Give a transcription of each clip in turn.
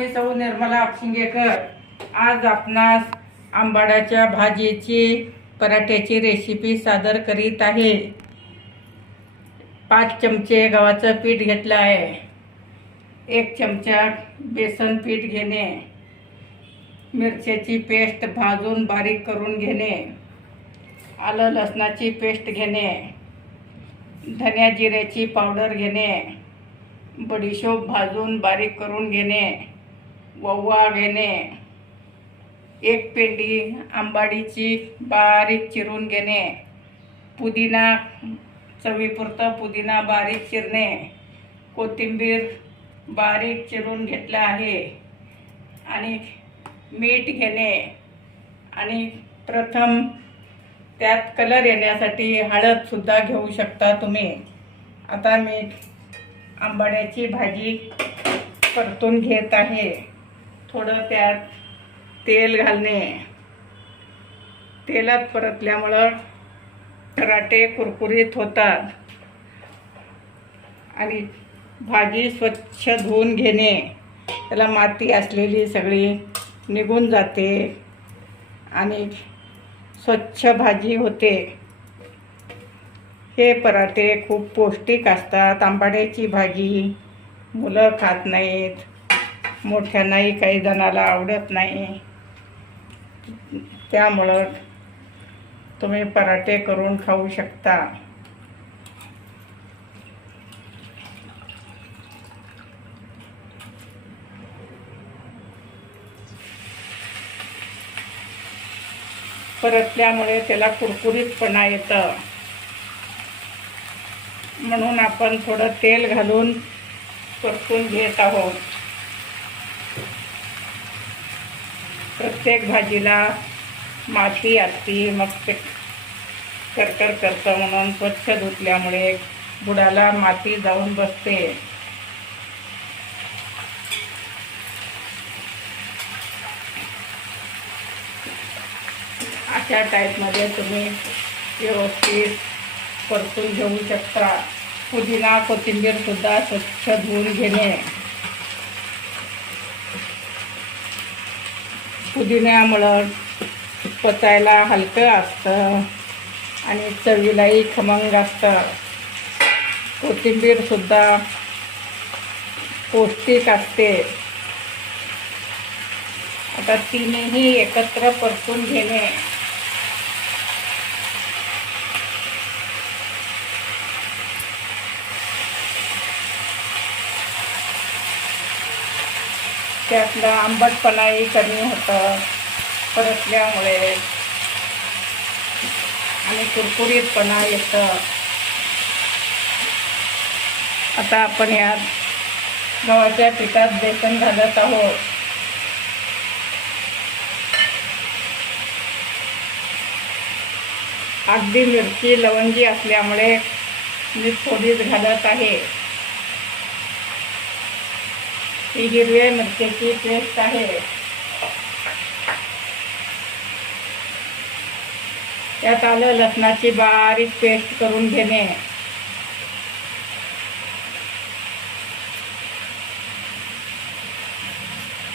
मी सौ निर्मला आपशिंगेकर आज आपणास आंबाड्याच्या भाजीची पराठ्याची रेसिपी सादर करीत आहे. पाच चमचे गव्हाचं पीठ घेतलं आहे. एक चमचा बेसन पीठ घेणे. मिरच्याची पेस्ट भाजून बारीक करून घेणे. आलं लसणाची पेस्ट घेणे. धन्या जिऱ्याची पावडर घेणे. बडीशोप भाजून बारीक करून घेणे. वव्वा घेणे. एक पेंडी आंबाडीची बारीक चिरून घेणे. पुदिना चवीपुरतं पुदिना बारीक चिरणे. कोथिंबीर बारीक चिरून घेतलं आहे. आणि मीठ घेणे. आणि प्रथम त्यात कलर येण्यासाठी हळदसुद्धा घेऊ शकता तुम्ही. आता मी आंबाड्याची भाजी परतून घेत आहे. थोडं त्यात तेल घालणे. तेलात परतल्यामुळं पराठे कुरकुरीत होतात. आणि भाजी स्वच्छ धुवून घेणे. त्याला माती असलेली सगळी निघून जाते. आणि स्वच्छ भाजी होते. हे पराठे खूप पौष्टिक असतात. आंबाड्याची भाजी मुलं खात नाहीत. मोठ्यांनाही काही जणाला आवडत नाही. त्यामुळं तुम्ही पराठे करून खाऊ शकता. परतल्यामुळे त्याला कुरकुरीतपणा येतं. म्हणून आपण थोडं तेल घालून परतून घेत आहोत. प्रत्येक भाजीला माती असती मग ते करकर करतं म्हणून स्वच्छ धुतल्यामुळे बुडाला माती जाऊन बसते. अशा टाईपमध्ये तुम्ही व्यवस्थित परतून घेऊ शकता. पुदिना कोथिंबीरसुद्धा स्वच्छ धुवून घेणे. पुदिन्यामुळं पचायला हलकं असतं. आणि चवीलाही खमंग असतं. कोथिंबीरसुद्धा पौष्टिक असते. आता तिन्ही एकत्र परतून घेणे. त्यातला आंबटपणाही कमी होतं. परतल्यामुळे आणि कुरकुरीतपणा येतं. आता आपण यात गव्हाच्या पिठात बेसन घालत आहोत. अगदी मिरची लवंगी असल्यामुळे मी थोडीच घालत आहे. ही हिरव्या मिरच्याची पेस्ट आहे. त्यात आलं लसणाची बारीक पेस्ट करून घेणे.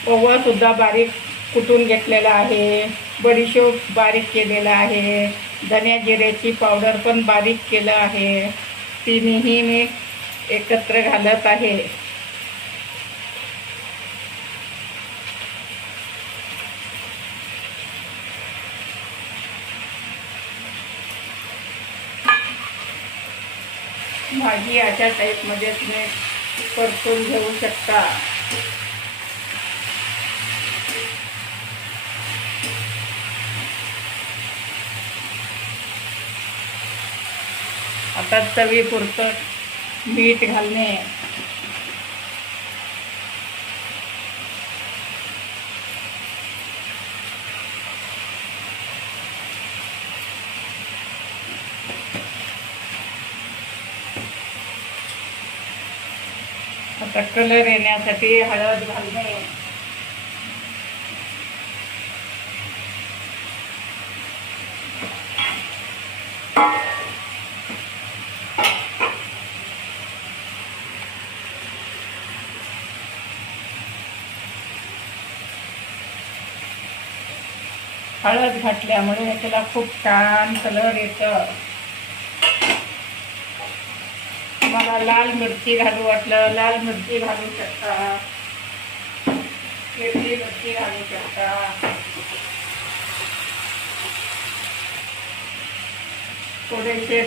ओवा सुद्धा बारीक कुटून घेतलेला आहे. बडीशेप बारीक केलेला आहे. धन्या जिऱ्याची पावडर पण बारीक केलं आहे. तिन्ही मी एकत्र घालत आहे. भाजी अशा टाईपमध्ये तुम्ही परतून घेऊ शकता. आता चवीपुरतं मीठ घालणे. आता कलर येण्यासाठी हळद घालणे. हळद घातल्यामुळे त्याला खूप छान कलर येतं. मला लाल मिरची घालू वाटलं लाल मिरची घालू शकता. हिरवी मिरची घालू शकता. थोडेसे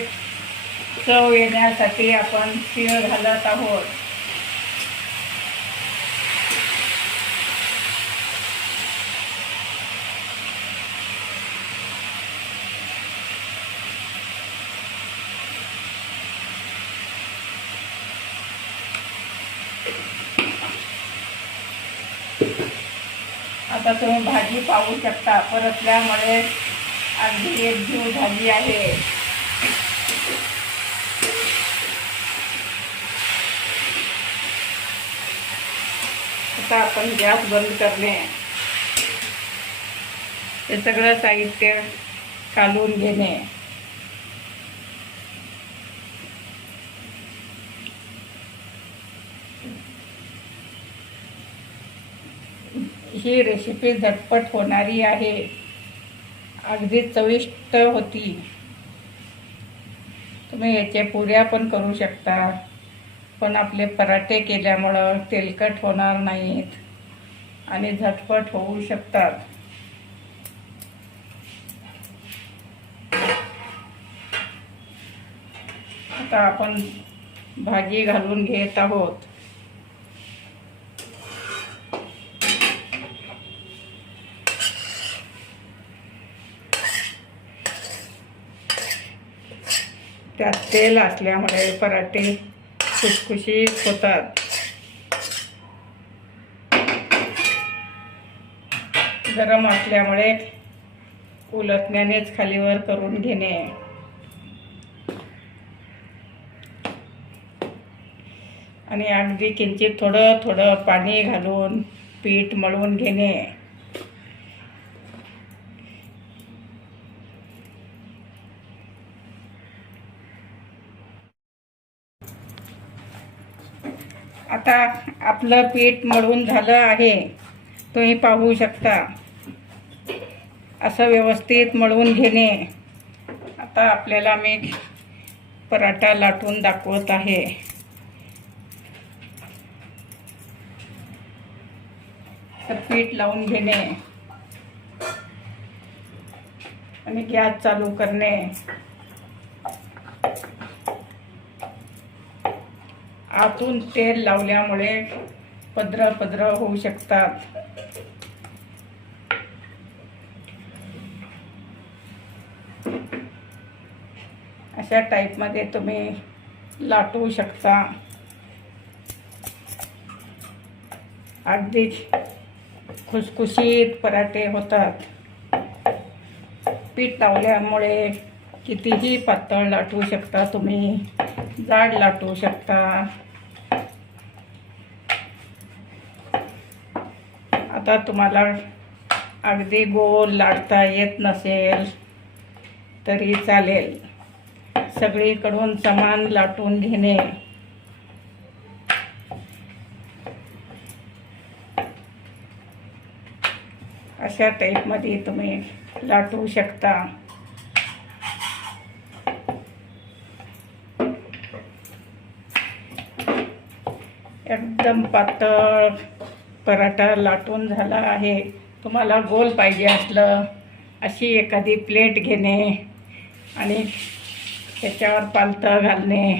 चव येण्यासाठी आपण तीळ घालत आहोत. आता तुम्ही भाजी पाहू शकता. परतल्यामुळे अगदी एक जीव झाली आहे. आता आपण गॅस बंद करणे. हे सगळं साहित्य काढून घेणे. ही रेसिपी झटपट होणारी आहे. अगदी चविष्ट होती. तुम्ही याचे पुऱ्या पण करू शकता. पण आपले पराठे केल्यामुळं तेलकट होणार नाहीत आणि झटपट होऊ शकतात. आता आपण भाजी घालून घेत आहोत. त्यात तेल असल्यामुळे पराठे खुसखुशीत होतात. गरम असल्यामुळे उलटण्यानेच खालीवर करून घेणे. आणि अगदी किंचित थोडं थोडं पाणी घालून पीठ मळून घेणे. आता आपलं पीठ मळून झालं आहे तुम्ही पाहू शकता. असं व्यवस्थित मळून घेणे. आता आपल्याला मी पराठा लाटून दाखवत आहे. तर पीठ लावून घेणे. आणि गॅस चालू करणे. आतून तेल लावल्यामुळे पद्र पद्र होऊ शकतात. अशा टाईपमध्ये तुम्ही लाटू शकता. अगदी खुसखुशीत पराठे होतात. पीठ लावल्यामुळे कितीही पातळ लाटू शकता तुम्ही जाड लाटू शकता. आता तुम्हाला अगदी गोल लाटता येत नसेल तरी चालेल. सगळीकडून समान लाटून घेणे. अशा टाईपमध्ये तुम्ही लाटू शकता. एकदम पातळ पराठा लाटून झाला आहे. तुम्हाला गोल पाहिजे असलं अशी एखादी प्लेट घेणे आणि त्याच्यावर पालतं घालणे.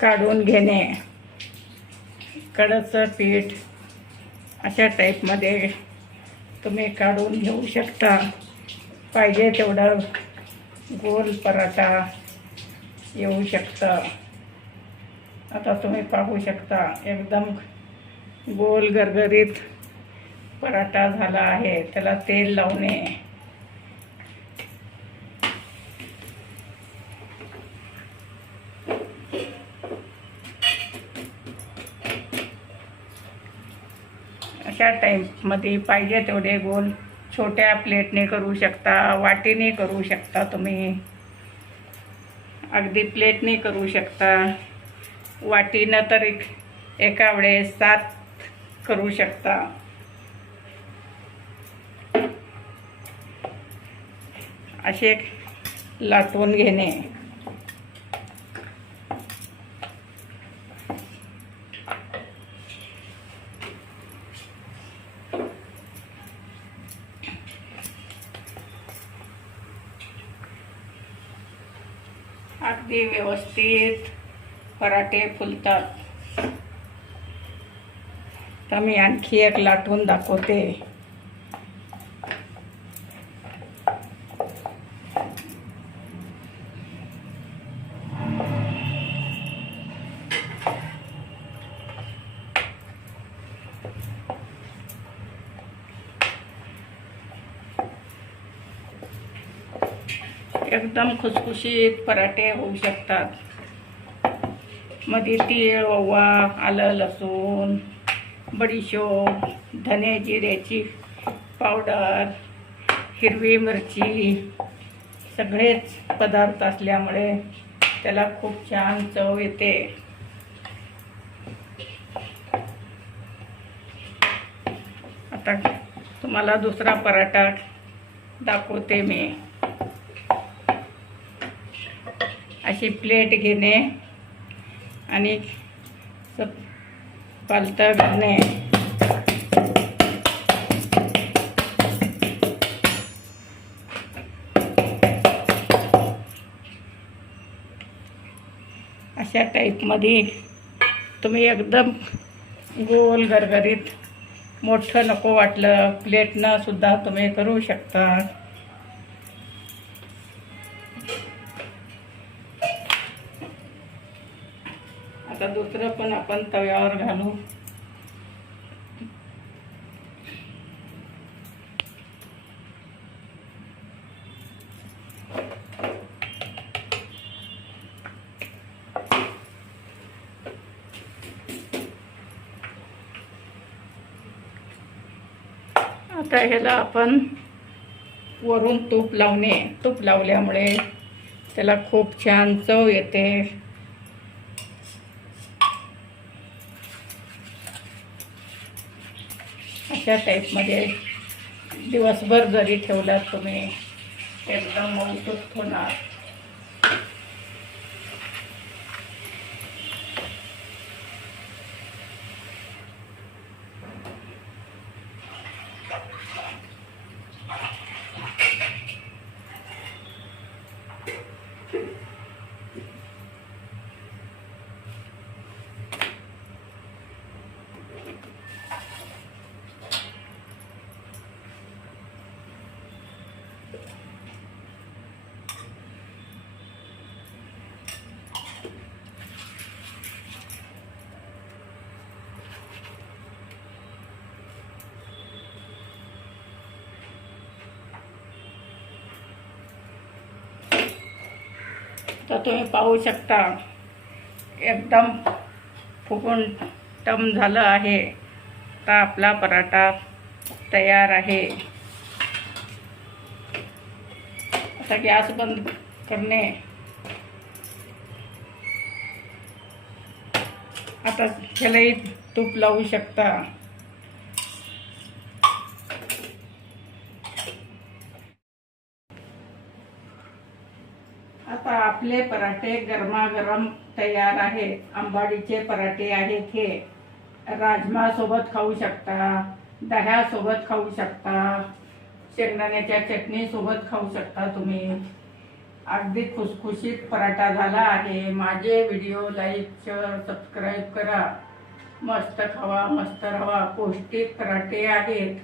काढून घेणे. कडचं पीठ अशा टाईपमध्ये तुम्ही काढून घेऊ शकता. पाहिजे तेवढं गोल पराठा येऊ शकतं. आता तुम्ही पाहू शकता एकदम गोल गरगरीत पराठा झाला आहे. त्याला तेल लावणे अशा टाईपमध्ये पाहिजे तेवढे गोल छोट्या प्लेटने करू शकता वाटीने करू शकता तुम्ही. अगदी प्लेटने करू शकता. वाटीनं तर एक एका वेळेस सात करू शकता. असे लाटून घेणे अगदी व्यवस्थित पराठे फुलतात. तर मी आणखी एक लाटून दाखवते. एकदम खुसखुशीत पराठे होऊ शकतात. मध्ये तीळ ओवा आलं लसूण बडीशोप धने जिऱ्याची पावडर हिरवी मिरची सगळेच पदार्थ असल्यामुळे त्याला खूप छान चव येते. आता तुम्हाला दुसरा पराठा दाखवते मी. अशी प्लेट घेणे आणि स- पालथं घालणे अशा टाईपमध्ये तुम्ही एकदम गोल गरगरीत मोठं नको वाटलं प्लेटनंसुद्धा तुम्ही करू शकता. आता दुसरं पण आपण तव्यावर घालू. आता ह्याला आपण वरून तूप लावणे. तूप लावल्यामुळे त्याला खूप छान चव येते. अशा टाईपमध्ये दिवसभर जरी ठेवलात तुम्ही एकदम मौसूत होणार. तर तुम्ही पाहू शकता एकदम फुगून टम झालं आहे. तर आपला पराठा तयार आहे. आता गॅस बंद करणे. आता ह्यालाही तूप लावू शकता. आता आपले पराठे गरमागरम तयार आहेत. आंबाडीचे पराठे आहेत हे. राजमा सोबत खाऊ शकता दह्यासोबत खाऊ शकता शेंगदाण्याच्या चटणी सोबत खाऊ शकता तुम्ही. अगदी खुसखुशीत पराठा झाला आहे. माझे व्हिडिओ लाईक शेअर सबस्क्राईब करा. मस्त खावा मस्त राहा. पौष्टिक पराठे आहेत.